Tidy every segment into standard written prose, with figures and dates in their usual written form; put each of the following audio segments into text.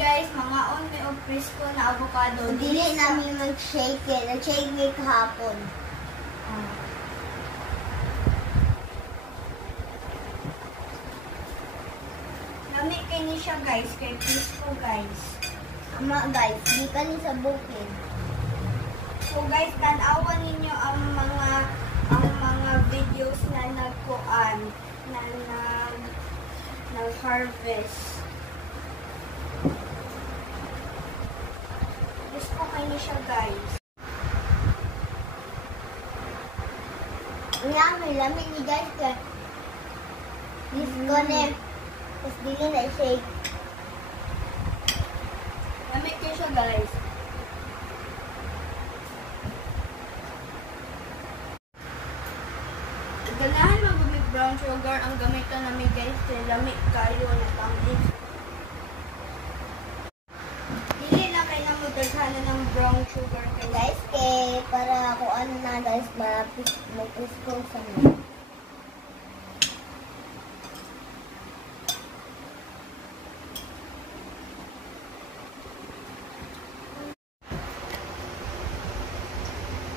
guys, mga on may og presko na avocado. Dili namin mag-shake it. Nag-shake it kahapon. Lami kay ni siya guys, kay presko guys. Ama guys, di ka ni sa bukid. So guys, tanawan ninyo ang mga videos na nagkuan na nag-harvest. Gusto kayo niya siya guys. Lami ni guys ka. Disconnect. Tapos dili na shake. Lami kayo siya guys. Ganahan mag-make brown sugar ang gamitan namin guys. Lami kayo na pangit. Dili na kayo na magdaghanan ng brown sugar Guys, kay para kung ano na guys, mag-presko sa mga.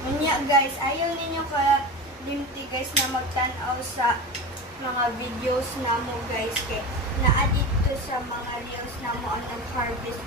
Unya guys, ayaw ninyo ka limti guys na magtanaw sa mga videos na mo guys kay naa dito sa mga reels na mo ang nag-harvest